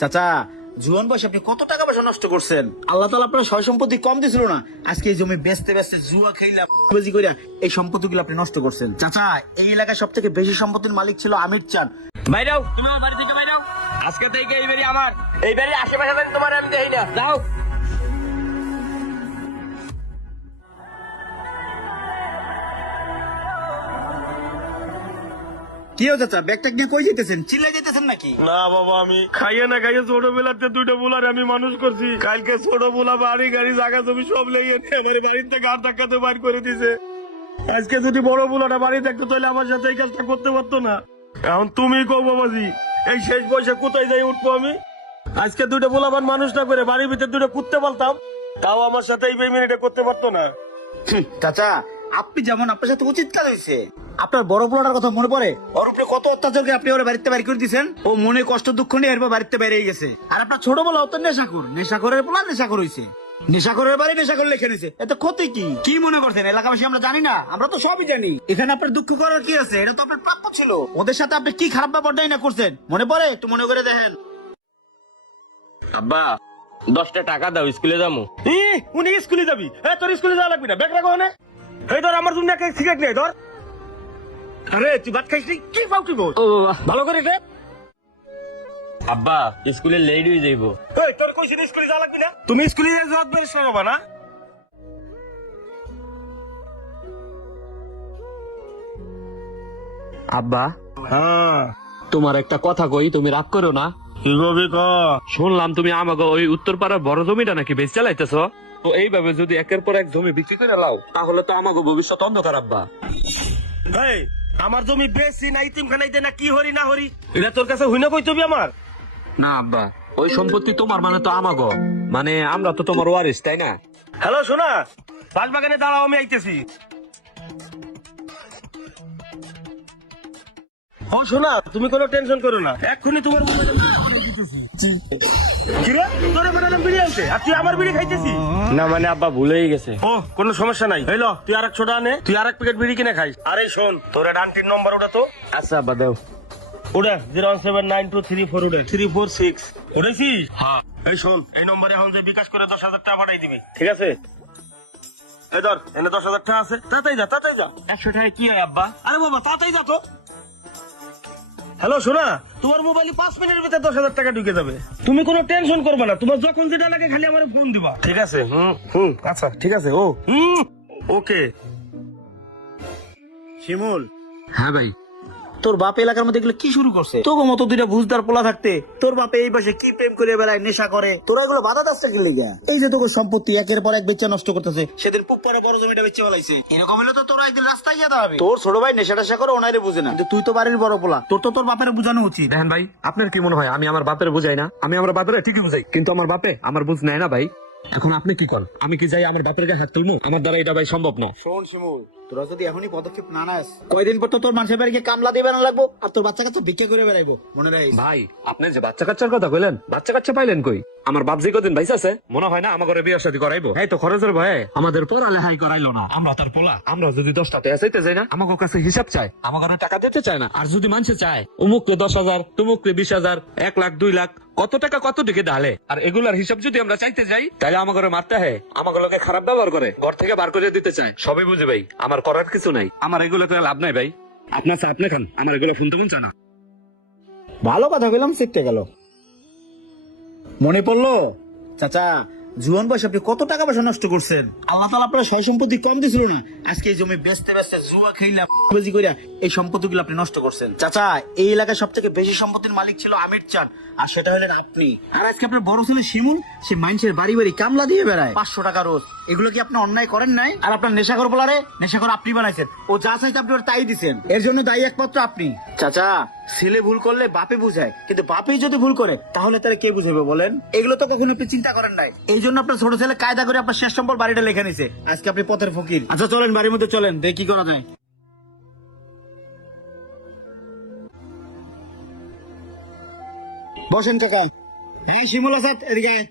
চাচা, জুয়ান বয়সে আপনি কত টাকা পয়সা নষ্ট করছেন। আল্লাহ তাআলা আপনার সয় সম্পত্তি কম দিছিল না, আজকে এই জমি বেচতে বেচতে জুয়া খেলা বাজি কইরা এই সম্পত্তিগুলো আপনি নষ্ট করছেন। চাচা, এই এলাকায় সব থেকে বেশি সম্পত্তির মালিক ছিল আমির চাঁদ। বাইরাও, তুমি আমার বাড়ি থেকে বাইরাও। আজকে থেকে এই বাড়ি আমার, এই বাড়ির আশেপাশে তোমার আমি দেখি না, যাও। কি হচ্ছে চাচা, ব্যাগটা নিয়ে কই যেতেছেন? চিল্লাই যেতেছেন নাকি? না বাবা, আমি খাইয়ে না খাইয়ে ছোটবেলাতে দুইটা বুলার আমি মানুষ করছি। কালকে ছোট বুলা বাড়ি গাড়ি জায়গা জমি সব লেগে আমার বাড়িতে গাড় ধাক্কাতে বাইর করে দিছে। আজকে যদি বড় বুলাটা বাড়ি থাকতো তাহলে আমার সাথে এই কাজটা করতে পারতো না। এখন তুমি কও বাবাজি, এই শেষ বয়সে কোথায় যাই উঠবো আমি? আজকে দুইটা বুলাবান মানুষ না করে বাড়ির ভিতরে দুইটা কুত্তে পালতাম, তাও আমার সাথে এই বেইমানিটা করতে পারতো না। চাচা, আপনি যেমন আপনার সাথে উচিত কাজ হয়েছে। আপনার বড় পোলাটার কথা মনে পড়ে? ওর উপরে কত অত্যাচার করে আপনি ওর বাড়িতে বাইর করে দিয়েছেন। ও মনে কষ্ট দুঃখ নিয়ে এরপর বাড়িতে বেরিয়ে গেছে। আর আপনার ছোট বলা অত নেশাখোর, নেশাখোরের পোলা নেশাখোর হয়েছে। নেশাখোরের বাড়ি নেশাখোর লিখে নিছে, এত ক্ষতি কি? কি মনে করছেন এলাকাবাসী আমরা জানি না? আমরা তো সবই জানি। এখানে আপনার দুঃখ করার কি আছে? এটা তো আপনার প্রাপ্য ছিল। ওদের সাথে আপনি কি খারাপ ব্যাপারটাই না করছেন, মনে পড়ে? একটু মনে করে দেখেন। আব্বা, 10টা টাকা দাও, স্কুলে যাবো। উনি স্কুলে যাবি? তোর স্কুলে যাওয়া লাগবে না, ব্যাগ রাখো না। এই ধর আমার জন্য একটা সিগারেট নেই, ধর। আরে তুই ভাত খাইস নি? কি পাউটি বল ভালো করে দে। আব্বা, স্কুলে লেট হয়ে যাইবো। এই তোর কইছিস স্কুলে যাওয়া লাগবে না? তুমি স্কুলে যাওয়া বেশ বাবা না? আব্বা, হ্যাঁ, তোমার একটা কথা কই, তুমি রাগ করো না। কি কবি ক? শুনলাম তুমি আমাকে ওই উত্তর পাড়ার বড় জমিটা নাকি বেচ চালাইতেছ। তো এইভাবে যদি একের পর এক জমি বিক্রি করে লাও, তাহলে তো আমাকে ভবিষ্যৎ অন্ধকার আব্বা। এই আমার জমি বেশি না ইতিম খানাইতে না কি হরি না হরি, এটা তোর কাছে হইনা কই তুমি আমার? না আব্বা, ওই সম্পত্তি তোমার মানে তো আমাগো, মানে আমরা তো তোমার ওয়ারিস, তাই না? হ্যালো শোনা, বাগানে দাঁড়াও, আমি আইতেছি। ও শোনা, তুমি কোনো টেনশন করো না, এক্ষুনি তোমার মোবাইলে কি রে? তোরে বানালাম বিড়ি আনতে, আর তুই আমার বিড়ি খাইতেছিস? না মানে আব্বা ভুল হয়ে গেছে। ও কোনো সমস্যা নাই, হইলো তুই আর এক ছোটা আনে, তুই আর এক প্যাকেট বিড়ি কিনে খাইস। আরে শোন, তোর ডান্টির নম্বর ওটা তো আচ্ছা আব্বা দাও। ওটা 0179234 ওটা 346 ওটাইছিস? হ্যাঁ। এই শোন, এই নম্বরে এখন যে বিকাশ করে 10,000 টাকা পাঠাই দিবি, ঠিক আছে? এই ধর, এনে 10,000 টাকা আছে, তাড়াতাড়ি যা, তাড়াতাড়ি যা। 100 টাকা কি হয় আব্বা? আরে বাবা তাড়াতাড়ি যা তো। হ্যালো শোনা, তোমার মোবাইলে 5 মিনিটের ভিতরে 10,000 টাকা ঢুকে যাবে। তুমি কোনো টেনশন করবে না, তোমার যখন যেটা লাগে খালি আমার ফোন দিবা, ঠিক আছে? আচ্ছা ঠিক আছে। ওকে। শিমুল, হ্যাঁ ভাই। তোর বাপ এলাকার মধ্যে এগুলো কি শুরু করছে? তোর মতো দুইটা বুঝদার পোলা থাকতে তোর বাপে এই পাশে কি প্রেম করে বেড়ায়, নেশা করে, তোরা এগুলো বাধা দাসটা কি লেগে? এই যে তোর সম্পত্তি একের পর এক বেচা নষ্ট করতেছে, সেদিন পুপ্পারে বড় জমিটা বেচে ফেলাইছে। এরকম হলে তো তোরা একদিন রাস্তায় যেতে হবে। তোর ছোট ভাই নেশা টেশা করে, ওনারে বুঝে না, কিন্তু তুই তো বাড়ির বড় পোলা, তোর তো তোর বাপের বুঝানো উচিত। দেখেন ভাই, আপনার কি মনে হয় আমি আমার বাপের বুঝাই না? আমি আমার বাপের ঠিকই বুঝাই, কিন্তু আমার বাপে আমার বুঝ নেয় না ভাই। এখন আপনি কি করেন? আমি কি যাই আমার বাপের গায়ে হাত তুলবো? আমার দ্বারা এটা ভাই সম্ভব না। শোন শিমুল, তোরা যদি এখনই পদক্ষেপ না নাস, কয়দিন পর তো তোর মানুষের বাড়িকে কামলা দিয়ে বেড়ানো লাগবো, আর তোর বাচ্চা কাচ্চা ভিক্ষা করে বেড়াইবো, মনে রাখিস। ভাই, আপনি যে বাচ্চা কাচ্চার কথা কইলেন, বাচ্চা কাচ্চা পাইলেন কই? আমার বাপ যে কদিন ভাইস আছে, মনে হয় না আমার ঘরে বিয়ে শাদী করাইবো। এই তো খরচের ভয়ে আমাদের পড়ালেখাই করাইলো না। আমরা তার পোলা, আমরা যদি 10টা টাকা চাইতে যাই না, আমার কাছে হিসাব চাই, আমার ঘরে টাকা দিতে চায় না। আর যদি মানুষে চায় অমুককে 10,000, তুমুককে 20,000, 1 লাখ 2 লাখ, কত টাকা কত দিকে ঢালে, আর এগুলার হিসাব যদি আমরা চাইতে যাই, তাহলে আমার ঘরে মারতে হয়, আমার লোকে খারাপ ব্যবহার করে, ঘর থেকে বার করে দিতে চায়। সবই বুঝে ভাই, আমার করার কিছু নাই, আমার এগুলো করে লাভ নাই ভাই। আপনার চা আপনি খান, আমার এগুলো শুনতে মন চায় না। ভালো কথা বললাম, শিখতে গেল। মনে পড়লো চাচা, জুয়ান বয়সে আপনি কত টাকা পয়সা নষ্ট করছেন। আল্লাহ তাআলা আপনার সয় সম্পত্তি কম দিছিল না, আজকে এই জমি বেচতে বেচতে জুয়া খেলা বাজি কইরা এই সম্পত্তিগুলো আপনি নষ্ট করছেন। চাচা, এই এলাকায় সব থেকে বেশি সম্পত্তির মালিক ছিল আমির চাঁদ, আর সেটা হলেন আপনি। আর আজকে আপনার বড় ছেলে শিমুল, সে মানুষের বাড়ি বাড়ি কামলা দিয়ে বেড়ায় 500 টাকা রোজ। এগুলো কি আপনি অন্যায় করেন নাই? আর আপনার নেশাখোর বলারে নেশাখোর আপনি বানাইছেন, ও যা চাইতে আপনি ওর তাই দিছেন, এর জন্য দায়ী একমাত্র আপনি। চাচা, ছেলে ভুল করলে বাপে বুঝায়, কিন্তু বাপেই যদি ভুল করে তাহলে তারা কে বুঝাবে বলেন? এগুলো তো কখনো আপনি চিন্তা করেন নাই। এই জন্য আপনার ছোট ছেলে কায়দা করে আপনার শেষ সম্বল বাড়িটা লেখা নিছে, আজকে আপনি পথের ফকির। আচ্ছা চলেন, বাড়ির মধ্যে চলেন, দেখি কি করা যায়। বসেন কাকা। হ্যাঁ শিমুল আসাদ, এদিকে আয়।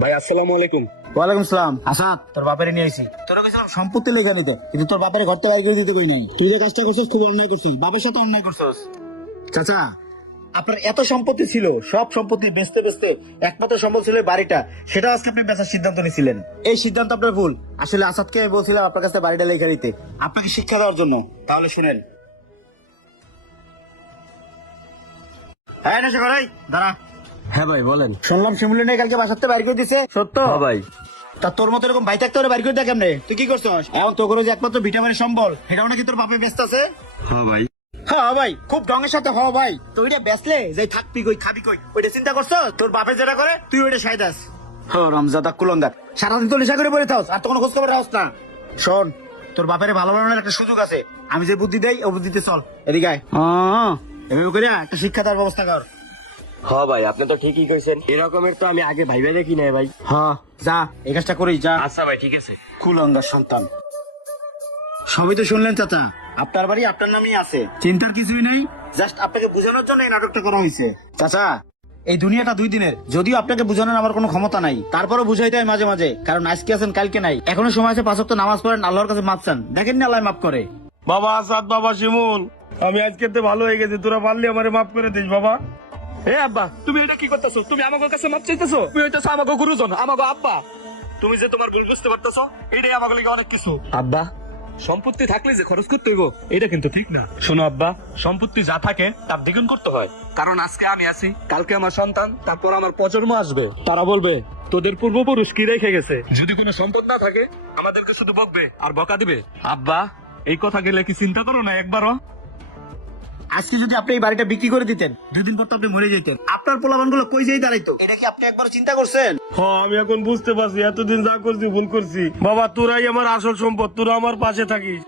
ভাই আসসালামু আলাইকুম। ওয়ালাইকুম সালাম। আসাদ, তোর বাপের নিয়ে আইছি। তোর কইছিলাম সম্পত্তি লেখা নিতে, কিন্তু তোর বাপের ঘর থেকে বাইর করে দিতে কই নাই। তুই যে কাজটা করছিস খুব অন্যায় করছিস, বাপের সাথে অন্যায় করছিস। চাচা, আপনার এত সম্পত্তি ছিল, সব সম্পত্তি বেচতে বেচতে একমাত্র সম্পদ ছিল এই বাড়িটা, সেটা আজকে আপনি বেচার সিদ্ধান্ত নিয়েছিলেন। এই সিদ্ধান্ত আপনার ভুল। আসলে আসাদকে আমি বলছিলাম আপনার কাছে বাড়িটা লেখা দিতে, আপনাকে শিক্ষা দেওয়ার জন্য। তাহলে শুনেন। হ্যাঁ না শেখর, এই দাঁড়া। হ্যাঁ ভাই বলেন। শুনলাম শিমুলি নেই কালকে বাসাতে বাইর করে দিছে, সত্য? ভাই তা তোর মতো এরকম ভাই থাকতে বাইর করে দেয় কেমনে? তুই কি করছস? এখন তোর যে একমাত্র ভিটামিনের সম্বল, সেটাও নাকি তোর বাপে ব্যস্ত আছে। হ্যাঁ ভাই। হ্যাঁ ভাই, খুব ঢঙের সাথে হ ভাই। তো ওইটা বেচলে যে থাকবি কই, খাবি কই, ওইটা চিন্তা করছ? তোর বাপে যেটা করে তুই ওইটা সাইদাস। হ্যাঁ রমজাদা কুলন্দার, সারাদিন তো নেশা করে পড়ে থাকস, আর তো কোনো খোঁজ খবর রাখস না। শোন, তোর বাপের ভালো বানানোর একটা সুযোগ আছে। আমি যে বুদ্ধি দেই, ও বুদ্ধিতে চল। এদিকে আয়। হ্যাঁ, এভাবে করে একটা শিক্ষা দেওয়ার ব্যবস্থা কর। হ্যাঁ ভাই, আপনি তো ঠিকই কইছেন। এরকমের তো আমি আগে ভাইবা দেখি নাই ভাই। হ্যাঁ যা, এই কাজটা করিস যা। আচ্ছা ভাই ঠিক আছে। কুলঙ্গার সন্তান। সবই তো শুনলেন চাচা, আপনার বাড়ি আপনার নামেই আছে, চিন্তার কিছুই নেই। জাস্ট আপনাকে বোঝানোর জন্য এই নাটকটা করা হয়েছে। চাচা, এই দুনিয়াটা 2 দিনের, যদিও আপনাকে বোঝানোর আমার কোনো ক্ষমতা নাই, তারপরও বুঝাইতে হয় মাঝে মাঝে। কারণ আজকে আছেন কালকে নাই। এখনো সময় আছে 5 ওয়াক্ত নামাজ পড়েন, আল্লাহর কাছে মাপ চান, দেখেন না আল্লাহ মাফ করে। বাবা আসাদ, বাবা শিমুল, আমি আজকে তো ভালো হয়ে গেছি, তোরা পারলি আমারে মাফ করে দিস বাবা। হে আব্বা, তুমি এটা কি করতেছো? তুমি আমাকে কাছে মাপ চাইতেছো? তুমি হইতেছো আমাকে গুরুজন, আমাকে আব্বা। তুমি যে তোমার ভুল বুঝতে পারতেছো, এটাই আমাকে লাগে অনেক কিছু। আব্বা, সম্পত্তি থাকলে যে খরচ করতে হইব, এটা কিন্তু ঠিক না। শোনো আব্বা, সম্পত্তি যা থাকে তার দ্বিগুণ করতে হয়। কারণ আজকে আমি আছি, কালকে আমার সন্তান, তারপর আমার প্রজন্ম আসবে। তারা বলবে তোদের পূর্বপুরুষ কি রেখে গেছে। যদি কোনো সম্পদ না থাকে, আমাদেরকে শুধু বকবে আর বকা দিবে। আব্বা, এই কথা গেলে কি চিন্তা করো না একবারও? আজকে যদি আপনি এই বাড়িটা বিক্রি করে দিতেন, 2 দিন পর তো আপনি মরে যেতেন। আপনার পোলাপান গুলো কই যেই দাঁড়াইতো, এটা কি আপনি একবার চিন্তা করছেন? হ্যাঁ, আমি এখন বুঝতে পারছি এতদিন যা করছি ভুল করছি। বাবা তোরাই আমার আসল সম্পদ, তোরা আমার পাশে থাকিস।